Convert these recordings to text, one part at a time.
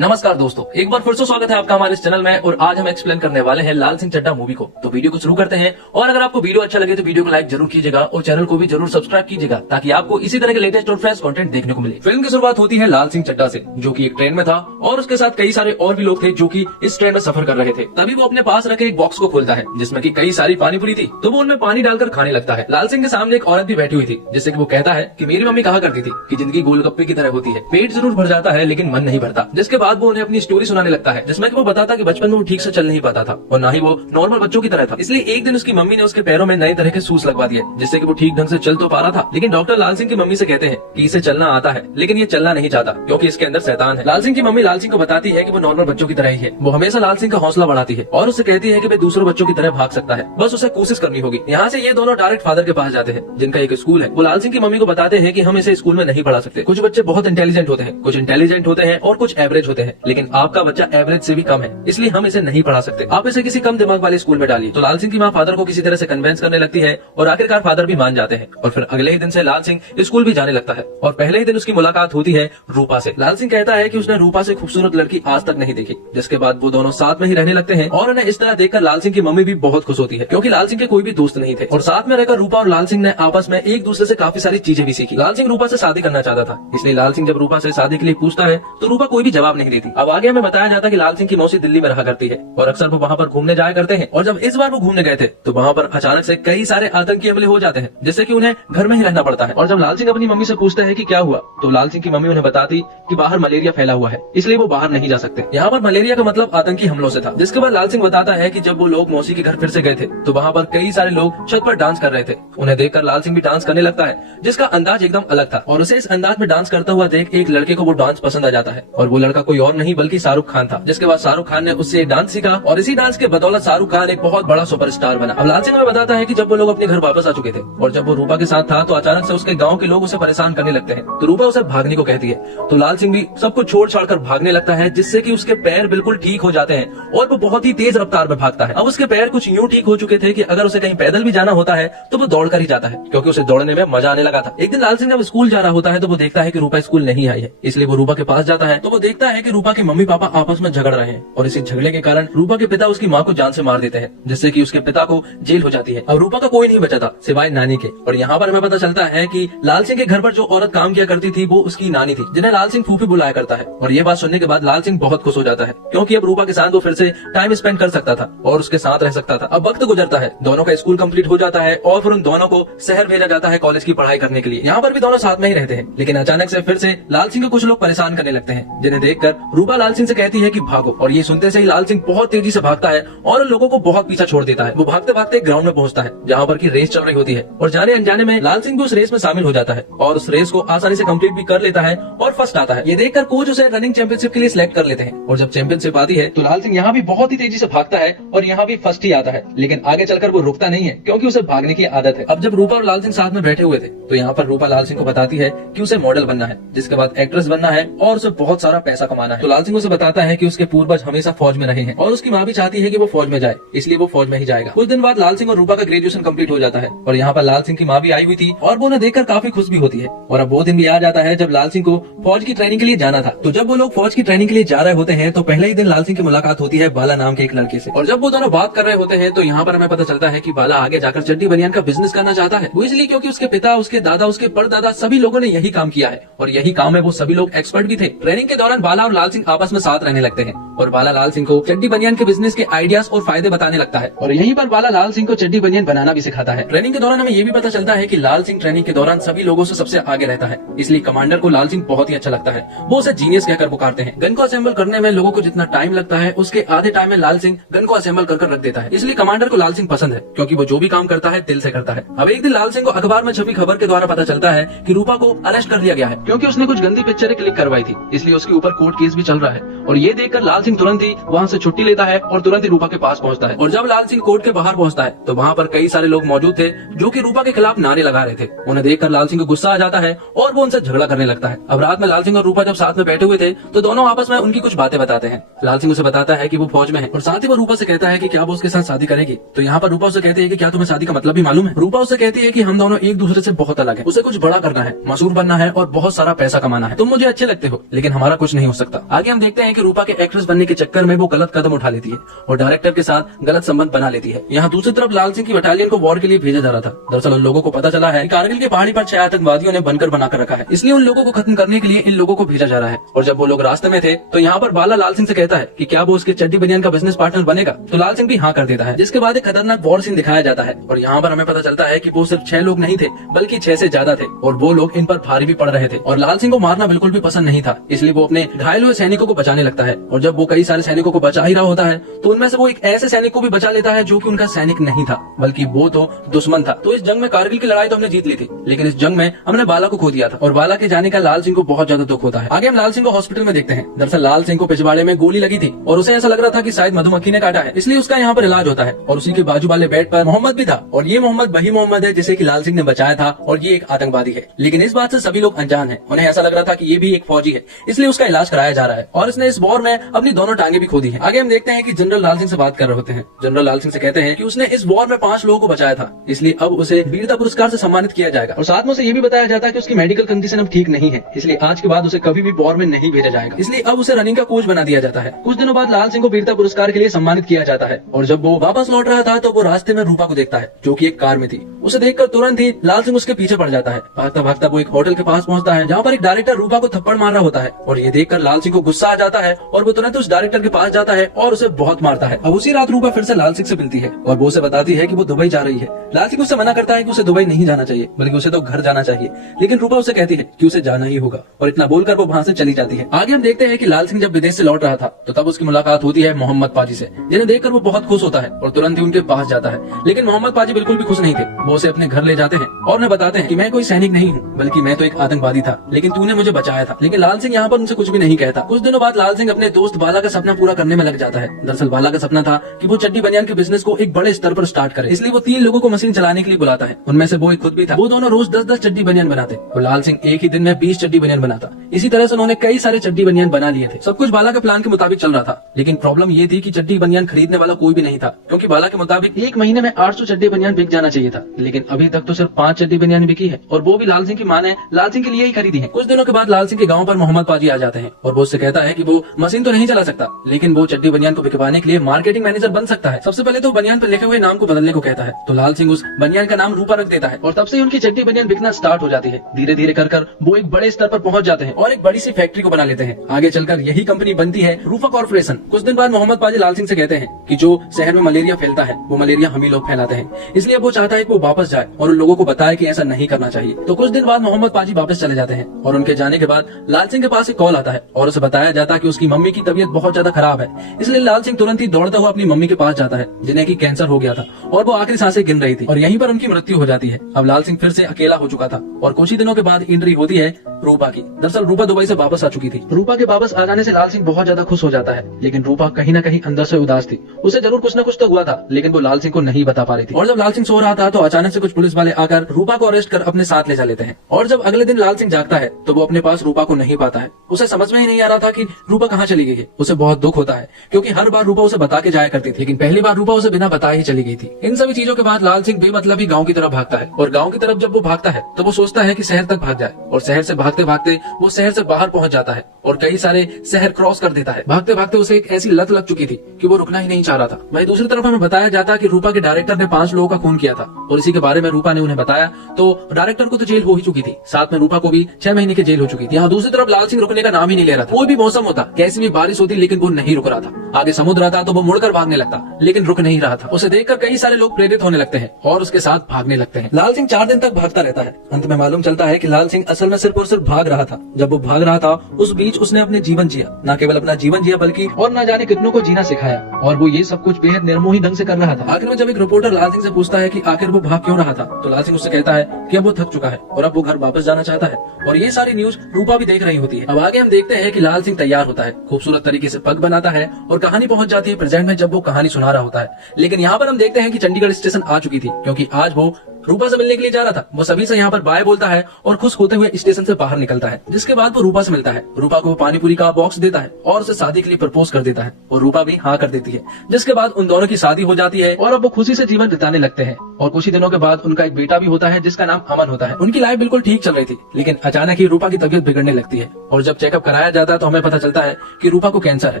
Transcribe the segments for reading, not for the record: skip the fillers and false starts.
नमस्कार दोस्तों, एक बार फिर से स्वागत है आपका हमारे इस चैनल में। और आज हम एक्सप्लेन करने वाले हैं लाल सिंह चड्ढा मूवी को। तो वीडियो को शुरू करते हैं। और अगर आपको वीडियो अच्छा लगे तो वीडियो को लाइक जरूर कीजिएगा और चैनल को भी जरूर सब्सक्राइब कीजिएगा ताकि आपको इसी तरह के लेटेस्ट और फ्रेश कंटेंट देखने को मिले। फिल्म की शुरुआत होती है लाल सिंह चड्ढा से, जो कि एक ट्रेन में था और उसके साथ कई सारे और भी लोग थे जो कि इस ट्रेन में सफर कर रहे थे। तभी वो अपने पास रखे एक बॉक्स को खोलता है जिसमें की कई सारी पानी पूरी थी, तो वो उनमें पानी डालकर खाने लगता है। लाल सिंह के सामने एक औरत भी बैठी हुई थी जिससे कि वो कहता है कि मेरी मम्मी कहा करती थी कि जिंदगी गोलगप्पे की तरह होती है, पेट जरूर भर जाता है लेकिन मन नहीं भरता। जिसके बाद वो उन्हें अपनी स्टोरी सुनाने लगता है जिसमें कि वो बताता कि बचपन में वो ठीक से चल नहीं पाता था और ना ही वो नॉर्मल बच्चों की तरह था। इसलिए एक दिन उसकी मम्मी ने उसके पैरों में नए तरह के शूज लगवा दिए जिससे कि वो ठीक ढंग से चल तो पा रहा था। लेकिन डॉक्टर लाल सिंह की मम्मी से कहते हैं कि इसे चलना आता है लेकिन ये चलना नहीं चाहता क्योंकि इसके अंदर शैतान है। लाल सिंह की मम्मी लाल सिंह को बताती है कि वो नॉर्मल बच्चों की तरह ही है। वो हमेशा लाल सिंह का हौसला बढ़ाती है और उसे कहती है कि वे दूसरे बच्चों की तरह भाग सकता है, बस उसे कोशिश करनी होगी। यहाँ से ये दोनों डायरेक्ट फादर के पास जाते हैं जिनका एक स्कूल है। वो लाल सिंह की मम्मी को बताते हैं कि हम इसे स्कूल में नहीं पढ़ा सकते। कुछ बच्चे बहुत इंटेलिजेंट होते हैं, कुछ इंटेलिजेंट होते हैं और कुछ एवरेज होते हैं, लेकिन आपका बच्चा एवरेज से भी कम है, इसलिए हम इसे नहीं पढ़ा सकते। आप इसे किसी कम दिमाग वाले स्कूल में डालिए। तो लाल सिंह की माँ फादर को किसी तरह से कन्वेंस करने लगती है और आखिरकार फादर भी मान जाते हैं। और फिर अगले ही दिन से लाल सिंह स्कूल भी जाने लगता है और पहले ही दिन उसकी मुलाकात होती है रूपा से। लाल सिंह कहता है कि उसने रूपा से खूबसूरत लड़की आज तक नहीं देखी। जिसके बाद वो दोनों साथ में ही रहने लगते हैं और उन्हें इस तरह देखकर लाल सिंह की मम्मी भी बहुत खुश होती है क्योंकि लाल सिंह के कोई भी दोस्त नहीं थे और साथ में रहकर रूपा और लाल सिंह ने आपस में एक दूसरे से काफी सारी चीजें भी सीखी। लाल सिंह रूपा से शादी करना चाहता था, इसलिए लाल सिंह जब रूपा से शादी के लिए पूछता है तो रूपा कोई भी जवाब नहीं देती। अब आगे हमें बताया जाता है कि लाल सिंह की मौसी दिल्ली में रहा करती है और अक्सर वो वहाँ पर घूमने जाया करते हैं। और जब इस बार वो घूमने गए थे तो वहाँ पर अचानक से कई सारे आतंकी हमले हो जाते हैं जिससे कि उन्हें घर में ही रहना पड़ता है। और जब लाल सिंह अपनी मम्मी से पूछते हैं कि क्या हुआ तो लाल सिंह की मम्मी उन्हें बताती कि बाहर मलेरिया फैला हुआ है इसलिए वो बाहर नहीं जा सकते। यहाँ पर मलेरिया का मतलब आतंकी हमलों से था। जिसके बाद लाल सिंह बताता है कि जब वो लोग मौसी के घर फिर से गए थे तो वहाँ पर कई सारे लोग छत पर डांस कर रहे थे। उन्हें देखकर लाल सिंह भी डांस करने लगता है जिसका अंदाज एकदम अलग था और उसे इस अंदाज में डांस करता हुआ देख एक लड़के को वो डांस पसंद आ जाता है और वो लड़का कोई और नहीं बल्कि शाहरुख खान था। जिसके बाद शाहरुख खान ने उससे डांस सीखा और इसी डांस के बदौलत शाहरुख खान एक बहुत बड़ा सुपरस्टार बना। अब लाल सिंह हमें बताता है कि जब वो लोग अपने घर वापस आ चुके थे और जब वो रूपा के साथ था तो अचानक से उसके गांव के लोग उसे परेशान करने लगते हैं तो रूपा उसे भागने को कहती है। तो लाल सिंह भी सब कुछ छोड़ छाड़ कर भागने लगता है जिससे कि उसके पैर बिल्कुल ठीक हो जाते हैं और वो बहुत ही तेज रफ्तार में भागता है। अब उसके पैर कुछ यूं ठीक हो चुके थे कि अगर उसे कहीं पैदल भी जाना होता है तो वो दौड़ कर ही जाता है क्योंकि उसे दौड़ने में मजा आने लगा था। एक दिन लाल सिंह जब स्कूल जा रहा होता है तो वो देखता है कि रूपा स्कूल नहीं आई है, इसलिए वो रूपा के पास जाता है तो वो देखता है कि रूपा के मम्मी पापा आपस में झगड़ रहे हैं और इसी झगड़े के कारण रूपा के पिता उसकी माँ को जान से मार देते हैं जिससे कि उसके पिता को जेल हो जाती है। अब रूपा का कोई नहीं बचा था सिवाय नानी के। और यहाँ पर हमें पता चलता है कि लाल सिंह के घर पर जो औरत काम किया करती थी वो उसकी नानी थी जिन्हें लाल सिंह फूफी बुलाया करता है। और ये बात सुनने के बाद लाल सिंह बहुत खुश हो जाता है क्योंकि अब रूपा के साथ वो फिर से टाइम स्पेंड कर सकता था और उसके साथ रह सकता था। अब वक्त गुजरता है, दोनों का स्कूल कंप्लीट हो जाता है और फिर उन दोनों को शहर भेजा जाता है कॉलेज की पढ़ाई करने के लिए। यहाँ पर भी दोनों साथ में ही रहते हैं लेकिन अचानक से फिर से लाल सिंह को कुछ लोग परेशान करने लगते हैं जिन्हें देखकर रूपा लाल सिंह से कहती है कि भागो। और ये सुनते से ही लाल सिंह बहुत तेजी से भागता है और उन लोगों को बहुत पीछा छोड़ देता है। वो भागते भागते ग्राउंड में पहुंचता है जहाँ पर की रेस चल रही होती है और जाने अनजाने में लाल सिंह भी उस रेस में शामिल हो जाता है और उस रेस को आसानी से कंप्लीट भी कर लेता है और फर्स्ट आता है। ये देखकर कोच उसे रनिंग चैंपियनशिप के लिए सिलेक्ट कर लेते हैं और जब चैंपियनशिप आती है तो लाल सिंह यहाँ भी बहुत ही तेजी से भागता है और यहाँ भी फर्स्ट ही आता है। लेकिन आगे चलकर वो रुकता नहीं है क्योंकि उसे भागने की आदत है। अब जब रूपा और लाल सिंह साथ में बैठे हुए थे तो यहाँ पर रूपा लाल सिंह को बताती है कि उसे मॉडल बनना है, जिसके बाद एक्ट्रेस बनना है और उसे बहुत सारा पैसा कमाना है। तो लाल सिंह उसे बताता है कि उसके पूर्वज हमेशा फौज में रहे हैं और उसकी माँ भी चाहती है कि वो फौज में जाए, इसलिए वो फौज में ही जाएगा। कुछ दिन बाद लाल सिंह और रूपा का ग्रेजुएशन कंप्लीट हो जाता है और यहाँ पर लाल सिंह की माँ भी आई हुई थी और वो उन्हें देखकर काफी खुश भी होती है। और अब वो दिन भी आ जाता है जब लाल सिंह को फौज की ट्रेनिंग के लिए जाना था। तो जब वो लोग फौज की ट्रेनिंग के लिए जा रहे होते हैं तो पहले ही दिन लाल सिंह की मुलाकात होती है बाला नाम के एक लड़के से। और जब वो दोनों बात कर रहे होते हैं तो यहाँ पर हमें पता चलता है कि बाला आगे जाकर चड्डी बनियान का बिजनेस करना चाहता है। वो इसलिए क्योंकि उसके पिता, उसके दादा, उसके परदादा सभी लोगों ने यही काम किया है और यही काम में वो सभी लोग एक्सपर्ट भी थे। ट्रेनिंग के दौरान बाला और लाल सिंह आपस में साथ रहने लगते हैं और बाला लाल सिंह को चड्डी बनियान के बिजनेस के आइडियाज और फायदे बताने लगता है और यहीं पर बाला लाल सिंह को चड्डी बनियान बनाना भी सिखाता है। ट्रेनिंग के दौरान हमें ये भी पता चलता है कि लाल सिंह ट्रेनिंग के दौरान सभी लोगों से सबसे आगे रहता है, इसलिए कमांडर को लाल सिंह बहुत ही अच्छा लगता है। वो उसे जीनियस कहकर पुकारते हैं। गन को असेंबल करने में लोगों को जितना टाइम लगता है उसके आधे टाइम में लाल सिंह गन को असेंबल कर रख देता है, इसलिए कमांडर को लाल सिंह पसंद है क्योंकि वो जो भी काम करता है दिल से करता है। अब एक दिन लाल सिंह को अखबार में छपी खबर के द्वारा पता चलता है कि रूपा को अरेस्ट कर लिया गया है क्योंकि उसने कुछ गंदी पिक्चरें क्लिक करवाई थी, इसलिए उसके ऊपर कोर्ट केस भी चल रहा है। और ये देखकर लाल सिंह तुरंत ही वहाँ से छुट्टी लेता है और तुरंत ही रूपा के पास पहुँचता है। और जब लाल सिंह कोर्ट के बाहर पहुँचता है तो वहाँ पर कई सारे लोग मौजूद थे जो कि रूपा के खिलाफ नारे लगा रहे थे। उन्हें देखकर लाल सिंह को गुस्सा आ जाता है और वो उनसे झगड़ा करने लगता है। अब रात में लाल सिंह और रूपा जब साथ में बैठे हुए थे तो दोनों आपस में उनकी कुछ बातें बताते हैं। लाल सिंह उसे बताता है कि वो फौज में है और साथ ही वो रूपा से कहता है कि क्या वो उसके साथ शादी करेगी। तो यहाँ पर रूपा उसे कहती है कि क्या तुम्हें शादी का मतलब भी मालूम है। रूपा उसे कहती है कि हम दोनों एक दूसरे से बहुत अलग हैं। उसे कुछ बड़ा करना है, मशहूर बनना है और बहुत सारा पैसा कमाना है। तुम मुझे अच्छे लगते हो लेकिन हमारा कुछ नहीं हो सकता। सकता। आगे हम देखते हैं कि रूपा के एक्ट्रेस बनने के चक्कर में वो गलत कदम उठा लेती है और डायरेक्टर के साथ गलत संबंध बना लेती है। यहाँ दूसरी तरफ लाल सिंह की बटालियन को वॉर के लिए भेजा जा रहा था। दरअसल उन लोगों को पता चला है कि कारगिल के पहाड़ी पर 6 आतंकवादियों ने बनकर बनाकर रखा है, इसलिए उन लोगों को खत्म करने के लिए इन लोगों को भेजा जा रहा है। और जब वो लोग रास्ते में थे तो यहाँ पर बाला लाल सिंह से कहता है कि क्या वो उसके चड्डी बनियान का बिजनेस पार्टनर बनेगा, तो लाल सिंह भी हाँ कर देता है, जिसके बाद एक खतरनाक वॉर सीन दिखाया जाता है। और यहाँ पर हमें पता चलता है कि वो सिर्फ 6 लोग नहीं थे बल्कि 6 से ज्यादा थे और वो लोग इन पर भारी भी पड़ रहे थे। और लाल सिंह को मारना बिल्कुल भी पसंद नहीं था, इसलिए वो अपने घायल हुए सैनिकों को बचाने लगता है। और जब वो कई सारे सैनिकों को बचा ही रहा होता है तो उनमें से वो एक ऐसे सैनिक को भी बचा लेता है जो कि उनका सैनिक नहीं था बल्कि वो तो दुश्मन था। तो इस जंग में कारगिल की लड़ाई तो हमने जीत ली थी, लेकिन इस जंग में हमने बाला को खो दिया था और बाला के जाने का लाल सिंह को बहुत ज्यादा दुख होता है। आगे हम लाल सिंह को हॉस्पिटल में देखते हैं। दरअसल लाल सिंह को पिछवाड़े में गोली लगी थी और उसे ऐसा लग रहा था कि शायद मधुमक्खी ने काटा है, इसलिए उसका यहाँ पर इलाज होता है। और उसी के बाजू वाले बेड पर मोहम्मद भी था और ये मोहम्मद वही मोहम्मद है जिसे कि लाल सिंह ने बचाया था और ये एक आतंकवादी है। लेकिन इस बात से सभी लोग अनजान है, उन्हें ऐसा लग रहा था कि ये भी एक फौजी है, इसलिए उसका इलाज कराया जा रहा है और इसने इस वॉर में अपनी दोनों टांगे भी खो दी है। आगे हम देखते हैं कि जनरल लाल सिंह से बात कर रहे होते हैं। जनरल लाल सिंह से कहते हैं कि उसने इस वॉर में 5 लोगों को बचाया था, इसलिए अब उसे वीरता पुरस्कार से सम्मानित किया जाएगा। और साथ में उसे ये भी बताया जाता है कि उसकी मेडिकल कंडीशन अब ठीक नहीं है, इसलिए आज के बाद उसे कभी भी वॉर में नहीं भेजा जाएगा, इसलिए अब उसे रनिंग का कोच बना दिया जाता है। कुछ दिनों बाद लाल सिंह को वीरता पुरस्कार के लिए सम्मानित किया जाता है और जब वो वापस लौट रहा था तो वो रास्ते में रूपा को देखता है जो कि एक कार में थी। उसे देखकर तुरंत ही लाल सिंह उसके पीछे पड़ जाता है। भागता भागता वो एक होटल के पास पहुंचता है जहाँ पर एक डायरेक्टर रूपा को थप्पड़ मार रहा होता है और ये देखकर लाल सिंह को गुस्सा आ जाता है और वो तुरंत उस डायरेक्टर के पास जाता है और उसे बहुत मारता है। अब उसी रात रूपा फिर से लाल सिंह से मिलती है और वो उसे बताती है कि वो दुबई जा रही है। लाल सिंह उससे मना करता है कि उसे दुबई नहीं जाना चाहिए बल्कि उसे तो घर जाना चाहिए, लेकिन रूपा उसे कहती है कि उसे जाना ही होगा और इतना बोलकर वो वहाँ से चली जाती है। आगे हम देखते हैं कि लाल सिंह जब विदेश से लौट रहा था तो तब उसकी मुलाकात होती है मोहम्मद पाजी से, जिन्हें देखकर वो बहुत खुश होता है और तुरंत ही उनके पास जाता है। लेकिन मोहम्मद पाजी बिल्कुल भी खुश नहीं थे। वो उसे अपने घर ले जाते हैं और उन्हें बताते हैं कि मैं कोई सैनिक नहीं हूँ बल्कि मैं तो एक आतंकवादी था, लेकिन तूने मुझे बचाया था। लेकिन लाल सिंह यहाँ पर उनसे कुछ भी नहीं कहता। कुछ दिनों बाद लाल सिंह अपने दोस्त बाला का सपना पूरा करने में लग जाता है। दरअसल बाला का सपना था कि वो चड्डी बनियान के बिजनेस को एक बड़े स्तर पर स्टार्ट करे, इसलिए वो 3 लोगों को मशीन चलाने के लिए बुलाता है। उनमें से वो एक खुद भी था। वो दोनों रोज 10-10 चड्डी बनियान बनाते और लाल सिंह एक ही दिन में 20 चड्डी बनियान बनाता। इसी तरह से उन्होंने कई सारे चड्डी बनियान बना लिए थे। सब कुछ बाला के प्लान के मुताबिक चल रहा था, लेकिन प्रॉब्लम ये थी कि चड्डी बनियान खरीदने वाला कोई भी नहीं था, क्योंकि बाला के मुताबिक एक महीने में 800 चड्डी बनियान बिक जाना चाहिए था। लेकिन अभी तक तो सिर्फ 5 चड्डी बनियान बिकी है और वो भी लाल सिंह की मां ने लाल सिंह के लिए ही खरीदी है। कुछ दिनों के बाद लाल सिंह के गाँव पर मोहम्मद पाजी आ जाते हैं और वो उससे कहता है कि वो मशीन तो नहीं चला सकता, लेकिन वो चड्डी बनियान को बिकवाने के लिए मार्केटिंग मैनेजर बन सकता है। सबसे पहले तो बनियान पर लिखे हुए नाम को बदलने को कहता है, तो लाल सिंह उस बनियान का नाम रूपा रख देता है और तब से उनकी चड्डी बनियान बिकना स्टार्ट हो जाती है। धीरे धीरे कर वो एक बड़े स्तर पर पहुंच जाते हैं और एक बड़ी सी फैक्ट्री को बना लेते हैं। आगे चलकर यही कंपनी बनती है रूपा कॉर्पोरेशन। कुछ दिन बाद मोहम्मद पाजी लाल सिंह से कहते हैं कि जो शहर में मलेरिया फैलता है वो मलेरिया हम ही लोग फैलाते हैं, इसलिए वो चाहता है कि वो वापस जाए और उन लोगों को बताए कि ऐसा नहीं करना चाहिए। तो कुछ दिन बाद मोहम्मद पाजी वापस चले जाते हैं और उनके जाने के बाद लाल सिंह के पास एक कॉल आता है और उसे बताया जाता है कि उसकी मम्मी की तबीयत बहुत ज्यादा खराब है, इसलिए लाल सिंह तुरंत ही दौड़ता हुआ अपनी मम्मी के पास जाता है जिन्हें की कैंसर हो गया था और वो आखिरी सांसें गिन रही थी और यहीं पर उनकी मृत्यु हो जाती है। अब लाल सिंह फिर से अकेला हो चुका था और कुछ ही दिनों के बाद एंट्री होती है रूपा की। दरअसल रूपा दुबई से वापस आ चुकी थी। रूपा के वापस आ जाने से लाल सिंह बहुत ज्यादा खुश हो जाता है, लेकिन रूपा कहीं न कहीं अंदर से उदास थी। उसे जरूर कुछ न कुछ तो हुआ था, लेकिन वो लाल सिंह को नहीं बता पा रही थी। और जब लाल सिंह सो रहा था तो अचानक से कुछ पुलिस वाले आकर रूपा को अरेस्ट कर अपने साथ ले जा लेते हैं। और जब अगले दिन लाल सिंह जागता है तो वो अपने पास रूपा को नहीं पाता है। उसे समझ में ही नहीं आ रहा था कि रूपा कहाँ चली गई है। उसे बहुत दुख होता है क्योंकि हर बार रूपा उसे बता के जाया करती थी, लेकिन पहली बार रूपा उसे बिना बताए ही चली गई थी। इन सभी चीजों के बाद लाल सिंह बेमतलबी गाँव की तरफ भागता है और गाँव की तरफ जब वो भागता है तो वो सोचता है कि शहर तक भाग जाए और शहर से भागते भागते वो शहर से बाहर पहुंच जाता है और कई सारे शहर क्रॉस कर देता है। भागते भागते उसे एक ऐसी लत लग चुकी थी कि वो रुकना ही नहीं चाह रहा था। वहीं दूसरी तरफ हमें बताया जाता कि रूपा के डायरेक्टर ने 5 लोगों का खून किया था और इसी के बारे में रूपा ने उन्हें बताया, तो डायरेक्टर को तो जेल हो ही चुकी थी, साथ में रूपा को भी 6 महीने की जेल हो चुकी थी। यहाँ दूसरी तरफ लाल सिंह रुकने का नाम ही नहीं ले रहा था। कोई भी मौसम होता, कैसी भी बारिश होती, लेकिन वो नहीं रुक रहा था। आगे समुद्र आता तो वो मुड़कर भागने लगता, लेकिन रुक नहीं रहा था। उसे देखकर कई सारे लोग प्रेरित होने लगते हैं और उसके साथ भागने लगते हैं। लाल सिंह 4 दिन तक भागता रहता है। अंत में मालूम चलता है कि लाल सिंह असल में सिर्फ और सिर्फ भाग रहा था। जब वो भाग रहा था उस बीच उसने अपने जीवन जिया, न केवल अपना जीवन जिया बल्कि और न जाने कितनों को जीना सिखाया, और वो ये सब कुछ बेहद निर्मोही ढंग से कर रहा था। आखिर में जब एक रिपोर्टर लाल सिंह से पूछता है कि आखिर वो भाग क्यों रहा था, तो लाल सिंह उससे कहता है कि अब वो थक चुका है और अब वो घर वापस जाना चाहता है। और ये सारी न्यूज रूपा भी देख रही होती है। अब आगे हम देखते हैं कि लाल सिंह तैयार होता है, खूबसूरत तरीके से पग बनाता है और कहानी पहुंच जाती है प्रेजेंट में जब वो कहानी सुना रहा होता है। लेकिन यहाँ पर हम देखते हैं कि चंडीगढ़ स्टेशन आ चुकी थी, क्योंकि आज वो रूपा से मिलने के लिए जा रहा था। वो सभी से यहाँ पर बाय बोलता है और खुश होते हुए स्टेशन से बाहर निकलता है, जिसके बाद वो रूपा से मिलता है। रूपा को पानी पूरी का बॉक्स देता है और उसे शादी के लिए प्रपोज कर देता है और रूपा भी हाँ कर देती है, जिसके बाद उन दोनों की शादी हो जाती है और अब वो खुशी से जीवन बिताने लगते हैं। और कुछ ही दिनों के बाद उनका एक बेटा भी होता है जिसका नाम अमन होता है। उनकी लाइफ बिल्कुल ठीक चल रही थी, लेकिन अचानक ही रूपा की तबीयत बिगड़ने लगती है और जब चेकअप कराया जाता है तो हमें पता चलता है कि रूपा को कैंसर है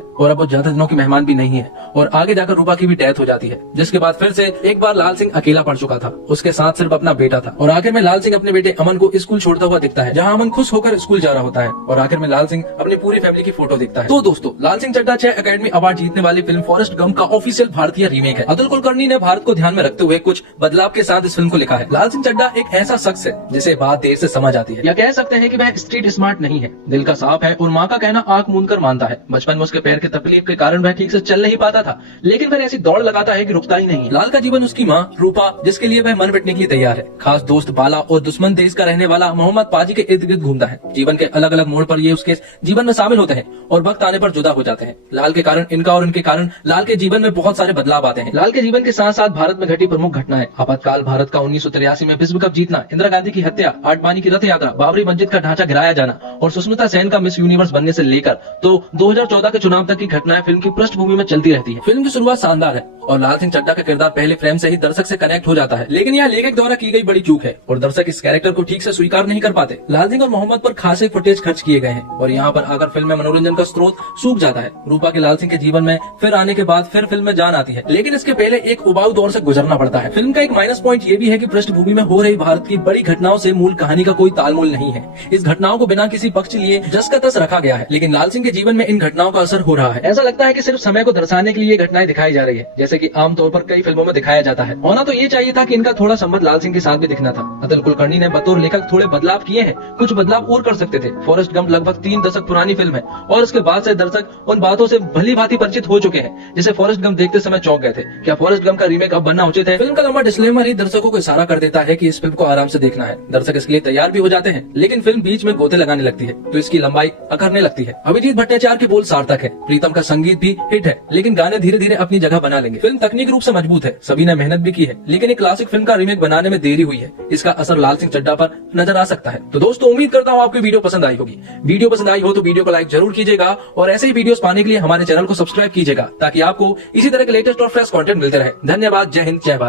और अब वो ज्यादा दिनों की मेहमान भी नहीं है और आगे जाकर रूपा की भी डेथ हो जाती है। जिसके बाद फिर से एक बार लाल सिंह अकेला पड़ चुका था, उसके साथ सिर्फ अपना बेटा था और आखिर में लाल सिंह अपने बेटे अमन को स्कूल छोड़ता हुआ दिखता है, जहाँ अमन खुश होकर स्कूल जा रहा होता है और आखिर में लाल सिंह अपनी पूरी फैमिली की फोटो देखता है। तो दोस्तों, लाल सिंह चड्ढा 6 अकेडमी अवार्ड जीतने वाली फिल्म फॉरेस्ट गंप का ऑफिशियल भारतीय रीमेक है। अतुल कुलकर्णी ने भारत को ध्यान में रखते हुए कुछ बदलाव के साथ इस फिल्म को लिखा है। लाल सिंह चड्ढा एक ऐसा शख्स है जिसे बात देर से समझ आती है, या कह सकते हैं कि वह स्ट्रीट स्मार्ट नहीं है, दिल का साफ है और माँ का कहना आंख मूंद कर मानता है। बचपन में उसके पैर की तकलीफ के कारण वह ठीक से चल नहीं पाता था, लेकिन वह ऐसी दौड़ लगाता है कि रुकता ही नहीं। लाल का जीवन उसकी माँ रूपा, जिसके लिए वह मन बैठने के लिए तैयार है, खास दोस्त बाला और दुश्मन देश का रहने वाला मोहम्मद पाजी के इर्द गिर्द घूमता है। जीवन के अलग अलग मोड़ पर ये उसके जीवन में शामिल होते हैं और वक्त आने पर जुदा हो जाते हैं। लाल के कारण इनका और इनके कारण लाल के जीवन में बहुत सारे बदलाव आते हैं। लाल के जीवन के साथ साथ भारत में घटी प्रमुख घटनाएं, आपातकाल भारत का 1983 में विश्व कप जीतना, इंदिरा गांधी की हत्या, आडवाणी की रथ यात्रा, बाबरी मस्जिद का ढांचा गिराया जाना और सुष्मिता सेन का मिस यूनिवर्स बनने से लेकर तो 2014 के चुनाव तक की घटनाएं फिल्म की पृष्ठभूमि में चलती रहती है। फिल्म की शुरुआत शानदार है और लाल सिंह चड्ढा का किरदार पहले फ्रेम से ही दर्शक से कनेक्ट हो जाता है, लेकिन यह लेखक द्वारा की गई बड़ी चूक है और दर्शक इस कैरेक्टर को ठीक से स्वीकार नहीं कर पाते। लाल सिंह और मोहम्मद पर खासे फुटेज खर्च किए गए हैं और यहाँ पर आकर फिल्म में मनोरंजन का स्रोत सूख जाता है। रूपा के लाल सिंह के जीवन में फिर आने के बाद फिर फिल्म में जान आती है, लेकिन इसके पहले एक उबाऊ दौर से गुजरना पड़ता है। फिल्म का एक माइनस पॉइंट ये भी है कि पृष्ठभूमि में हो रही भारत की बड़ी घटनाओं से मूल कहानी का कोई तालमेल नहीं है। इस घटनाओं को बिना किसी पक्ष लिए जस का तस रखा गया है, लेकिन लाल सिंह के जीवन में इन घटनाओं का असर हो रहा है। ऐसा लगता है कि सिर्फ समय को दर्शाने के लिए घटनाएं दिखाई जा रही है, जैसे कि आमतौर पर कई फिल्मों में दिखाया जाता है। होना तो ये चाहिए था कि इनका थोड़ा संबंध लाल सिंह के साथ भी दिखना था। अतुल कुलकर्णी ने बतौर लेखक थोड़े बदलाव किए हैं, कुछ बदलाव और कर सकते थे। फॉरेस्ट गंप लगभग 3 दशक पुरानी फिल्म है और उसके बाद से दर्शक उन बातों से भली भांति परिचित हो चुके हैं, जिसे फॉरेस्ट गंप देखते समय चौंक गए थे। क्या फॉरेस्ट गंप का रीमेक अब बनना उचित है? फिल्म का लंबा डिस्क्लेमर ही दर्शकों को इशारा कर देता है कि इस फिल्म को आराम से देखना है। दर्शक इसके लिए तैयार भी हो जाते हैं, लेकिन फिल्म बीच में गोते लगाने लगती है तो इसकी लंबाई अखरने लगती है। अभिजीत भट्टाचार्य के बोल सार्थक है, प्रीतम का संगीत भी हिट है, लेकिन गाने धीरे धीरे अपनी जगह बना लेंगे। फिल्म तकनीक रूप से मजबूत है, सभी ने मेहनत भी की है, लेकिन एक क्लासिक फिल्म का रीमेक बनाने में देरी हुई है। इसका असर लाल सिंह चड्ढा पर नजर आ सकता है। तो दोस्तों, उम्मीद करता हूँ आपको वीडियो पसंद आई होगी। वीडियो पसंद आई हो तो वीडियो को लाइक जरूर कीजिएगा और ऐसे ही वीडियोस पाने के लिए हमारे चैनल को सब्सक्राइब कीजिएगा, ताकि आपको इसी तरह के लेटेस्ट और फ्रेश कंटेंट मिलते रहे। धन्यवाद। जय हिंद, जय भारत।